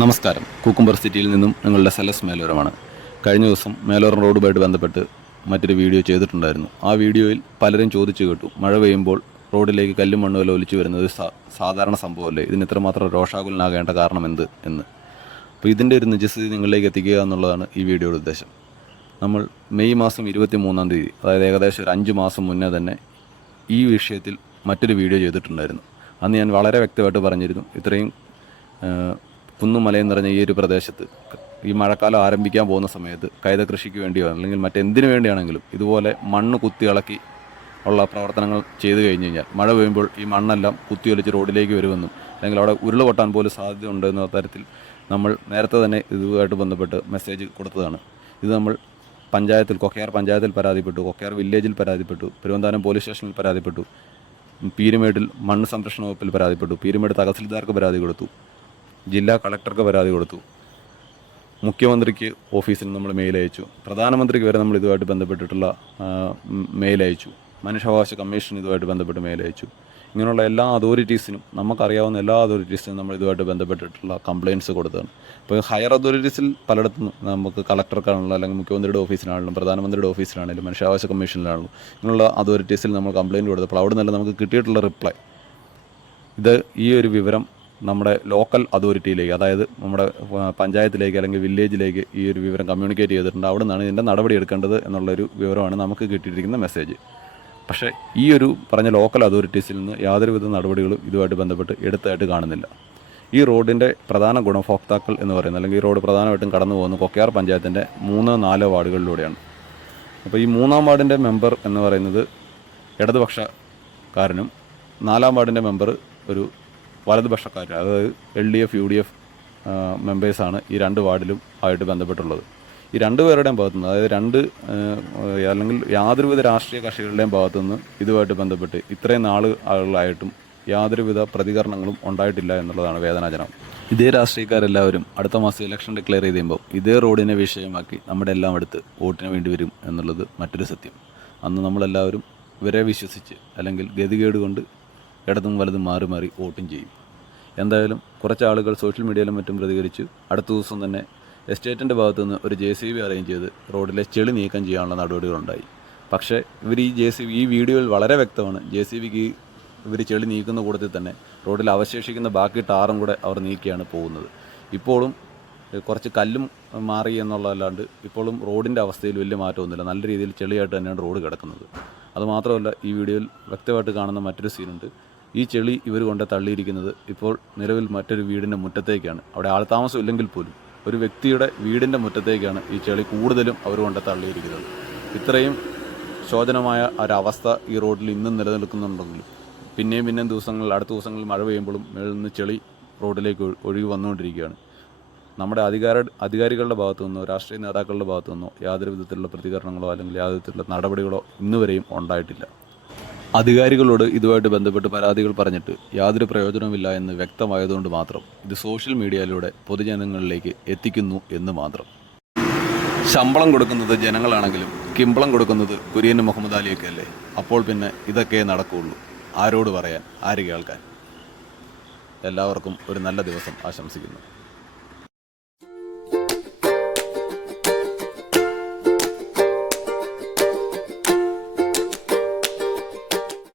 നമസ്കാരം. കൂക്കുംബർ സിറ്റിയിൽ നിന്നും നിങ്ങളുടെ സെലസ് മേലോരമാണ്. കഴിഞ്ഞ ദിവസം മേലോരം റോഡുമായിട്ട് ബന്ധപ്പെട്ട് മറ്റൊരു വീഡിയോ ചെയ്തിട്ടുണ്ടായിരുന്നു. ആ വീഡിയോയിൽ പലരും ചോദിച്ചു കേട്ടു, മഴ പെയ്യുമ്പോൾ റോഡിലേക്ക് കല്ലും മണ്ണുമല്ല ഒലിച്ചു വരുന്നത് സാധാരണ സംഭവമല്ലേ, ഇതിന് ഇത്രമാത്രം രോഷാകുലനാകേണ്ട കാരണം എന്ത് എന്ന്. അപ്പോൾ ഇതിൻ്റെ ഒരു നിജസ്ഥിതി നിങ്ങളിലേക്ക് എത്തിക്കുക എന്നുള്ളതാണ് ഈ വീഡിയോയുടെ ഉദ്ദേശം. നമ്മൾ മെയ് മാസം 23-ാം തീയതി, അതായത് ഏകദേശം ഒരു 5 മാസം മുന്നേ തന്നെ ഈ വിഷയത്തിൽ മറ്റൊരു വീഡിയോ ചെയ്തിട്ടുണ്ടായിരുന്നു. അന്ന് ഞാൻ വളരെ വ്യക്തമായിട്ട് പറഞ്ഞിരുന്നു, ഇത്രയും കുന്നും മലയും നിറഞ്ഞ ഈ ഒരു പ്രദേശത്ത് ഈ മഴക്കാലം ആരംഭിക്കാൻ പോകുന്ന സമയത്ത് കൈത കൃഷിക്ക് വേണ്ടിയോ അല്ലെങ്കിൽ മറ്റെന്തിനു വേണ്ടിയാണെങ്കിലും ഇതുപോലെ മണ്ണ് കുത്തിയിളക്കി ഉള്ള പ്രവർത്തനങ്ങൾ ചെയ്തു കഴിഞ്ഞ് കഴിഞ്ഞാൽ മഴ പെയ്യുമ്പോൾ ഈ മണ്ണെല്ലാം കുത്തിയൊലിച്ച് റോഡിലേക്ക് വരുമെന്നും അല്ലെങ്കിൽ അവിടെ ഉരുള് പൊട്ടാൻ പോലും സാധ്യതയുണ്ട് എന്ന തരത്തിൽ നമ്മൾ നേരത്തെ തന്നെ ഇതുമായിട്ട് ബന്ധപ്പെട്ട് മെസ്സേജ് കൊടുത്തതാണ്. ഇത് നമ്മൾ കൊക്കയാർ പഞ്ചായത്തിൽ പരാതിപ്പെട്ടു, കൊക്കയാർ വില്ലേജിൽ പരാതിപ്പെട്ടു, പെരുവന്താനം പോലീസ് സ്റ്റേഷനിൽ പരാതിപ്പെട്ടു, പീരുമേട്ടിൽ മണ്ണ് സംരക്ഷണ വകുപ്പിൽ പരാതിപ്പെട്ടു, പീരുമേട് തഹസിൽദാർക്ക് പരാതി കൊടുത്തു, ജില്ലാ കളക്ടർക്ക് പരാതി കൊടുത്തു, മുഖ്യമന്ത്രിക്ക് ഓഫീസിൽ നമ്മൾ മെയിൽ അയച്ചു, പ്രധാനമന്ത്രിക്ക് വരെ നമ്മൾ ഇതുമായിട്ട് ബന്ധപ്പെട്ടിട്ടുള്ള മെയിൽ അയച്ചു, മനുഷ്യാവകാശ കമ്മീഷൻ ഇതുമായിട്ട് ബന്ധപ്പെട്ട് മെയിൽ അയച്ചു. ഇങ്ങനെയുള്ള എല്ലാ അതോറിറ്റീസിനും, നമുക്കറിയാവുന്ന എല്ലാ അതോറിറ്റീസിനും നമ്മൾ ഇതുമായിട്ട് ബന്ധപ്പെട്ടിട്ടുള്ള കംപ്ലയിൻറ്റ്സ് കൊടുത്തതാണ്. ഇപ്പോൾ ഹയർ അതോറിറ്റീസിൽ പലയിടത്തും നമുക്ക് കളക്ടർക്കാണല്ലോ അല്ലെങ്കിൽ മുഖ്യമന്ത്രിയുടെ ഓഫീസിലാണെങ്കിലും പ്രധാനമന്ത്രിയുടെ ഓഫീസിലാണെങ്കിലും മനുഷ്യാവകാശ കമ്മീഷനിലാണെങ്കിലും ഇങ്ങനെയുള്ള അതോറിറ്റീസിൽ നമ്മൾ കംപ്ലയിൻറ്റ് കൊടുത്തപ്പോൾ അവിടെ നിന്നല്ല നമുക്ക് കിട്ടിയിട്ടുള്ള റിപ്ലൈ, ഈ ഒരു വിവരം നമ്മുടെ ലോക്കൽ അതോറിറ്റിയിലേക്ക്, അതായത് നമ്മുടെ പഞ്ചായത്തിലേക്ക് അല്ലെങ്കിൽ വില്ലേജിലേക്ക് ഈ ഒരു വിവരം കമ്മ്യൂണിക്കേറ്റ് ചെയ്തിട്ടുണ്ട്. അവിടെ നിന്നാണ് ഇതിൻ്റെ നടപടി എടുക്കേണ്ടത് എന്നുള്ളൊരു വിവരമാണ് നമുക്ക് കിട്ടിയിരിക്കുന്ന മെസ്സേജ്. പക്ഷേ ഈ ഒരു പറഞ്ഞ ലോക്കൽ അതോറിറ്റീസിൽ നിന്ന് യാതൊരുവിധ നടപടികളും ഇതുമായിട്ട് ബന്ധപ്പെട്ട് എടുത്തായിട്ട് കാണുന്നില്ല. ഈ റോഡിൻ്റെ പ്രധാന ഗുണഭോക്താക്കൾ എന്ന് പറയുന്നത്, അല്ലെങ്കിൽ ഈ റോഡ് പ്രധാനമായിട്ടും കടന്നു പോകുന്ന കൊക്കയാർ പഞ്ചായത്തിൻ്റെ 3-4 വാർഡുകളിലൂടെയാണ്. അപ്പോൾ ഈ 3-ാം വാർഡിൻ്റെ മെമ്പർ എന്ന് പറയുന്നത് ഇടതുപക്ഷക്കാരനും 4-ാം വാർഡിൻ്റെ മെമ്പർ ഒരു വലതുപക്ഷക്കാർ, അതായത് LDF UDF മെമ്പേഴ്സാണ് ഈ 2 വാർഡിലും ആയിട്ട് ബന്ധപ്പെട്ടുള്ളത്. ഈ 2 പേരുടെയും ഭാഗത്തുനിന്ന്, അതായത് അല്ലെങ്കിൽ യാതൊരുവിധ രാഷ്ട്രീയ കക്ഷികളുടെയും ഭാഗത്തുനിന്ന് ഇതുമായിട്ട് ബന്ധപ്പെട്ട് ഇത്രയും നാളുകളായിട്ടും യാതൊരുവിധ പ്രതികരണങ്ങളും ഉണ്ടായിട്ടില്ല എന്നുള്ളതാണ് വേദനാജനകം. ഇതേ രാഷ്ട്രീയക്കാരെല്ലാവരും അടുത്ത മാസം ഇലക്ഷൻ ഡിക്ലെയർ ചെയ്യുമ്പോൾ ഇതേ റോഡിനെ വിഷയമാക്കി നമ്മുടെ എല്ലാം അടുത്ത് വോട്ടിന് വേണ്ടി വരും എന്നുള്ളത് മറ്റൊരു സത്യം. അന്ന് നമ്മളെല്ലാവരും ഇവരെ വിശ്വസിച്ച് അല്ലെങ്കിൽ ഗതികേട് കൊണ്ട് ഇടതും വലതും മാറി മാറി വോട്ടും ചെയ്യും. എന്തായാലും കുറച്ച് ആളുകൾ സോഷ്യൽ മീഡിയയിലും മറ്റും പ്രതികരിച്ച് അടുത്ത ദിവസം തന്നെ എസ്റ്റേറ്റിൻ്റെ ഭാഗത്തുനിന്ന് ഒരു JCB അറേഞ്ച് ചെയ്ത് റോഡിലെ ചെളി നീക്കം ചെയ്യാനുള്ള നടപടികളുണ്ടായി. പക്ഷേ ഇവർ ഈ വീഡിയോയിൽ വളരെ വ്യക്തമാണ്, JCBക്ക് ഇവർ ചെളി നീക്കുന്ന കൂട്ടത്തിൽ തന്നെ റോഡിൽ അവശേഷിക്കുന്ന ബാക്കി ടാറും കൂടെ അവർ നീക്കിയാണ് പോകുന്നത്. ഇപ്പോഴും കുറച്ച് കല്ലും മാറി എന്നുള്ളതല്ലാണ്ട് ഇപ്പോഴും റോഡിൻ്റെ അവസ്ഥയിൽ വലിയ മാറ്റമൊന്നുമില്ല. നല്ല രീതിയിൽ ചെളിയായിട്ട് തന്നെയാണ് റോഡ് കിടക്കുന്നത്. അതുമാത്രമല്ല, ഈ വീഡിയോയിൽ വ്യക്തമായിട്ട് കാണുന്ന മറ്റൊരു സീനുണ്ട്. ഈ ചെളി ഇവർ കൊണ്ട് തള്ളിയിരിക്കുന്നത് ഇപ്പോൾ നിലവിൽ മറ്റൊരു വീടിൻ്റെ മുറ്റത്തേക്കാണ്. അവിടെ ആൾതാമസം ഇല്ലെങ്കിൽ പോലും ഒരു വ്യക്തിയുടെ വീടിൻ്റെ മുറ്റത്തേക്കാണ് ഈ ചെളി കൂടുതലും അവർ കൊണ്ട് തള്ളിയിരിക്കുന്നത്. ഇത്രയും ശോചനമായ ഒരവസ്ഥ ഈ റോഡിൽ ഇന്നും നിലനിൽക്കുന്നുണ്ടെങ്കിലും പിന്നെയും അടുത്ത ദിവസങ്ങളിൽ മഴ പെയ്യുമ്പോഴും മേളിൽ നിന്ന് ചെളി റോഡിലേക്ക് ഒഴുകി വന്നുകൊണ്ടിരിക്കുകയാണ്. നമ്മുടെ അധികാരികളുടെ ഭാഗത്തു നിന്നോ രാഷ്ട്രീയ നേതാക്കളുടെ ഭാഗത്തു നിന്നോ യാതൊരു വിധത്തിലുള്ള പ്രതികരണങ്ങളോ അല്ലെങ്കിൽ യാതൊരു വിധത്തിലുള്ള നടപടികളോ ഇന്നുവരെയും ഉണ്ടായിട്ടില്ല. അധികാരികളോട് ഇതുമായിട്ട് ബന്ധപ്പെട്ട് പരാതികൾ പറഞ്ഞിട്ട് യാതൊരു പ്രയോജനവുമില്ല എന്ന് വ്യക്തമായതുകൊണ്ട് മാത്രം ഇത് സോഷ്യൽ മീഡിയയിലൂടെ പൊതുജനങ്ങളിലേക്ക് എത്തിക്കുന്നു എന്ന് മാത്രം. ശമ്പളം കൊടുക്കുന്നത് ജനങ്ങളാണെങ്കിലും കിമ്പളം കൊടുക്കുന്നത് കുര്യൻ മുഹമ്മദ് അലിയൊക്കെ അല്ലേ? അപ്പോൾ പിന്നെ ഇതൊക്കെ നടക്കുകയുള്ളൂ. ആരോട് പറയാൻ, ആര് കേൾക്കാൻ? എല്ലാവർക്കും ഒരു നല്ല ദിവസം ആശംസിക്കുന്നു.